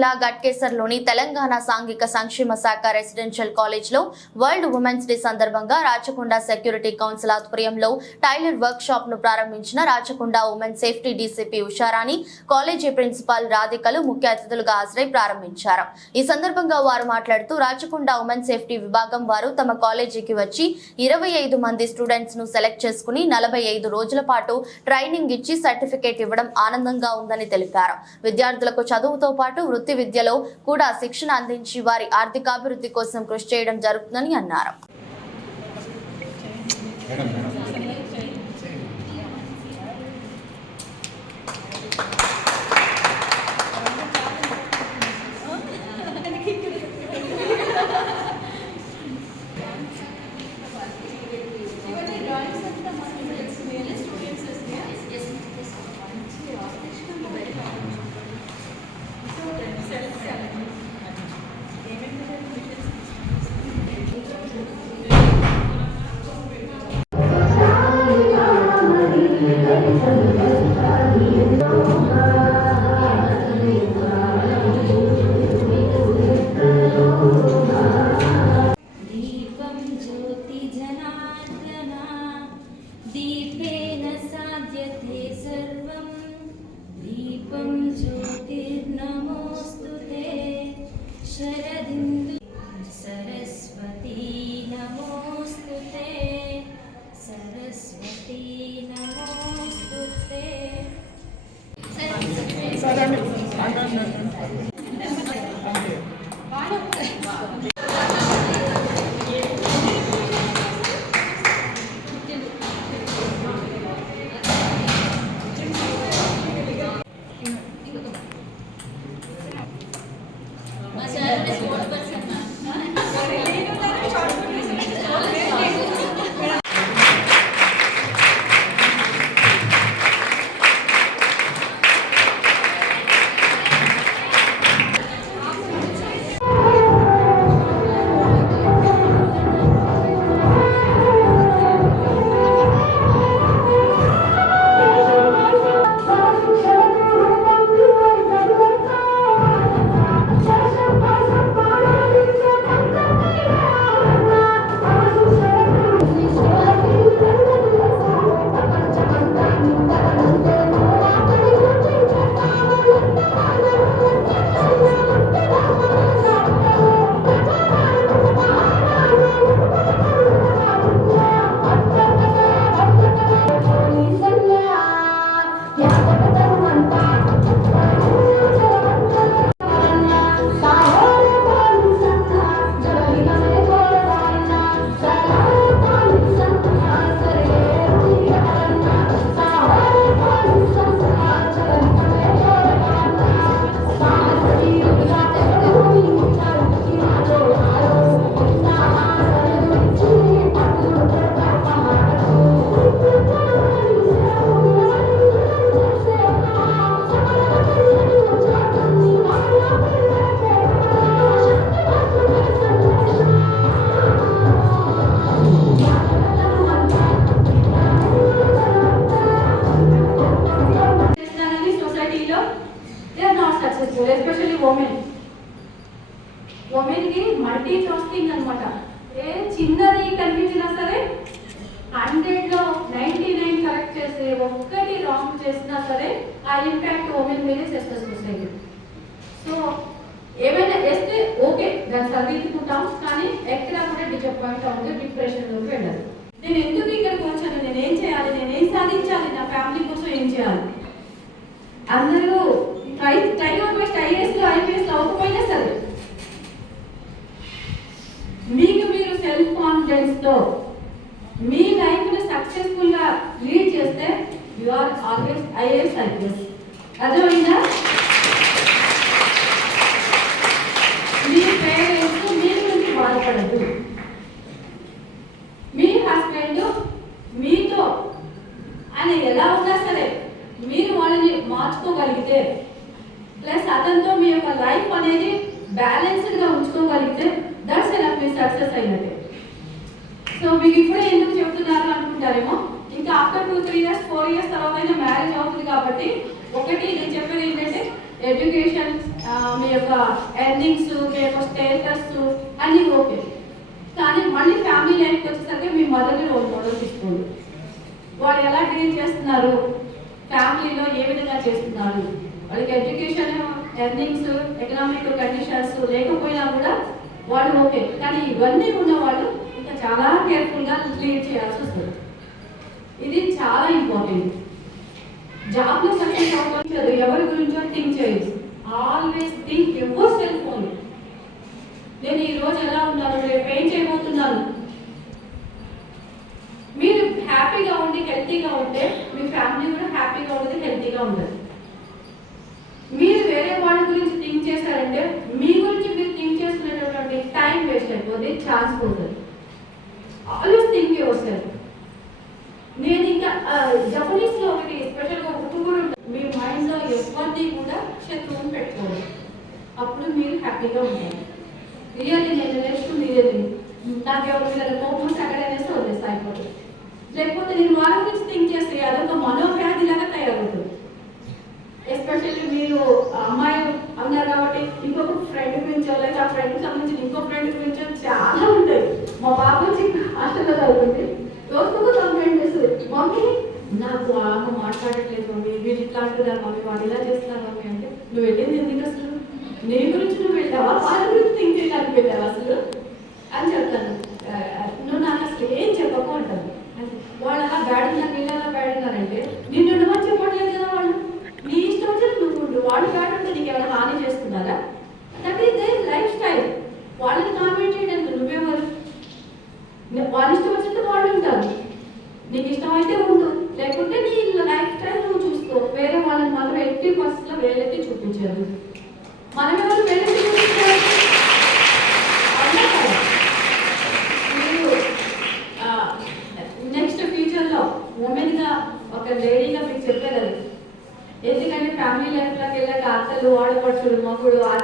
జిల్లా గట్కేసర్లోని తెలంగాణ సాంఘిక సంక్షేమ శాఖ రెసిడెన్షియల్ కాలేజ్లో వరల్డ్ ఉమెన్స్ డే సందర్భంగా రాచకొండ సెక్యూరిటీ కౌన్సిల్ ఆధ్వర్యంలో టైలర్ వర్క్ షాప్ ను ప్రారంభించిన Rachakonda women safety DCP Usharani college principal రాధికలు ముఖ్య అతిథులుగా హాజరై ప్రారంభించారు. ఈ సందర్భంగా వారు మాట్లాడుతూ రాచకొండ ఉమెన్ సేఫ్టీ విభాగం వారు తమ కాలేజీకి వచ్చి 25 మంది స్టూడెంట్స్ ను సెలెక్ట్ చేసుకుని 45 రోజుల పాటు ట్రైనింగ్ ఇచ్చి సర్టిఫికేట్ ఇవ్వడం ఆనందంగా ఉందని తెలిపారు. విద్యార్థులకు చదువుతో పాటు వృత్తి విద్యలో కూడా శిక్షణ అందించి వారి ఆర్థికాభివృద్ధి కోసం కృషి చేయడం జరుగుతుందని అన్నారు. ఎస్పెషల్లీ ఉమెన్ కి మల్టీ టాస్కింగ్ అన్నమాట. ఏ చిన్నది కనిపించినా సరే 100లో 99 కరెక్ట్ చేస్తే ఒక్కటి రాంగ్ చేసినా సరే ఆ ఇంపాక్ట్ ఉమెన్ మీదే చేస్తుంది సొసైటీ. సో ఏమైనా చేస్తే ఓకే దాన్ని సరిదిద్దుకుంటాం, కానీ ఎక్కడ కూడా డిసప్పాయింట్ అవుతుంది, డిప్రెషన్లోకి వెళ్ళదు. నేను ఎందుకు ఇక్కడికి వచ్చాను, నేనేం చేయాలి, నేనేం సాధించాలి, నా ఫ్యామిలీ కోసం ఏం చేయాలి. అందరూ ఐఏఎస్లో అవ్వకపోయినా సరే మీకు మీరు సెల్ఫ్ కాన్ఫిడెన్స్తో మీ లైఫ్ని సక్సెస్ఫుల్గా లీడ్ చేస్తే you are always IAS IPS. అర్థమైందా? మీ పేరెంట్స్ మీ గురించి బాధపడద్దు. మీ హస్బెండ్ మీతో ఆయన ఎలా ఉన్నా సరే మీరు వాళ్ళని మార్చుకోగలిగితే, ప్లస్ అతనితో మీ యొక్క లైఫ్ అనేది బ్యాలెన్స్డ్గా ఉంచుకోగలిగితే దట్స్ ఎనఫ్, మీ సక్సెస్ అయినట్టే. సో మీకు ఇప్పుడే ఎందుకు చెప్తున్నారు అనుకుంటారేమో, ఇంకా ఆఫ్టర్ 2-3 years 4 years తర్వాత మ్యారేజ్ అవుతుంది కాబట్టి ఒకటి నేను చెప్పేది ఏంటంటే ఎడ్యుకేషన్ మీ యొక్క ఎర్నింగ్స్, మీ యొక్క స్టేటస్ అన్నీ ఓకే. కానీ మళ్ళీ ఫ్యామిలీ లైఫ్కి వచ్చేసరికి మీ మదర్ని రోల్ మోడల్ తీసుకోండి. వాళ్ళు ఎలా డీల్ చేస్తున్నారు, ఫ్యామిలీలో ఏ విధంగా చేస్తున్నారు, వాళ్ళకి ఎడ్యుకేషన్, ఎర్నింగ్స్, ఎకనామిక్ కండిషన్స్ లేకపోయినా కూడా వాళ్ళు ఓకే. కానీ ఇవన్నీ ఉన్న వాళ్ళు ఇంకా చాలా కేర్ఫుల్గా లీడ్ చేయాల్సి వస్తుంది. ఇది చాలా ఇంపార్టెంట్. జాబ్లో సక్సెస్ అవ్వలేదు, ఎవరి గురించో థింక్ చేయదు. Always think your self only. నేను ఈ రోజు ఎలా ఉన్నాను, రేపు ఏం చేయబోతున్నాను. మీరు హ్యాపీగా ఉండి హెల్తీగా ఉంటే మీ ఫ్యామిలీ కూడా హ్యాపీగా ఉంటుంది, హెల్తీగా ఉంటుంది. మీరు వేరే వాళ్ళ గురించి థింక్ చేశారంటే మీ గురించి మీరు థింక్ చేసుకునేటటువంటి టైం వేస్ట్ అయిపోతుంది, ఛాన్స్ పోతుంది. Always think your self. నేను ఇంకా జపనీస్లో ఒకటి స్పెషల్గా ఒక కూడా ఉంటుంది, మీ మైండ్లో ఎవరిది కూడా శత్రువుని పెట్టుకోండి, అప్పుడు మీరు హ్యాపీగా ఉంటారు. రియల్లీ నేను నేర్చుకుంది ఇదే. నాకు ఎవరి మీద కోపం సగడనేసి వదిలేస్తే అయిపోతుంది. లేకపోతే నేను వాళ్ళ గురించి థింక్ చేస్తే అదొక మనోవ్యాధి లాగా తయారవుతుంది. ఎస్పెషల్లీ మీరు అమ్మాయి అన్నారు కాబట్టి ఇంకొక ఫ్రెండ్ గురించో లేక ఆ ఫ్రెండ్కి సంబంధించిన ఇంకో ఫ్రెండ్ గురించో చాలా ఉంటాయి. మా బాబు హాస్టల్లో చదువుతుంది, రోజుకు కంప్లైంట్ చేస్తుంది, మమ్మీ నాకు ఆమె మాట్లాడట్లేదు మమ్మీ, వీళ్ళు ఇట్లా అంటున్నారు మమ్మీ, వాళ్ళు ఇలా చేస్తున్నారు మమ్మీ. అంటే నువ్వు వెళ్ళింది ఎందుకు అసలు, నీ గురించి నువ్వు వెళ్ళావా, వాళ్ళ గురించి థింక్ చేయడానికి వెళ్ళావా అసలు అని చెప్తాను. నువ్వు నాకు అసలు ఏం చెప్పకు అంటాను. వాళ్ళు అలా బ్యాడ్ ఉన్నారు, వీళ్ళు అలా బ్యాడ్ ఉన్నారంటే నిన్ను ఉండమని చెప్పట్లేదు కదా వాళ్ళు. నీ ఇష్టం వచ్చి నువ్వు ఉండు, వాళ్ళు బ్యాడ్ ఉంటే నీకు ఏమైనా హాని చేస్తున్నారా? That is their life style. వాళ్ళని కామెంట్ చేయడానికి నువ్వెవరు? వాళ్ళ ఇష్టం వచ్చినట్టు వాళ్ళు ఉంటారు. నీకు ఇష్టమైతే ఉండు, లేకుంటే నీ లైఫ్ స్టైల్ నువ్వు చూసుకో. వేరే వాళ్ళని మాత్రం 80% వేలెత్తి చూపించారు. మనం ఎవరు వేలెత్తి చూపించారు? మీరు నెక్స్ట్ ఫ్యూచర్లో ఉమెన్గా ఒక లేడీగా మీకు చెప్పేది అది. ఎందుకంటే ఫ్యామిలీ లైఫ్లోకి వెళ్ళాక అత్తలు, ఆడపడుచులు, మగుడు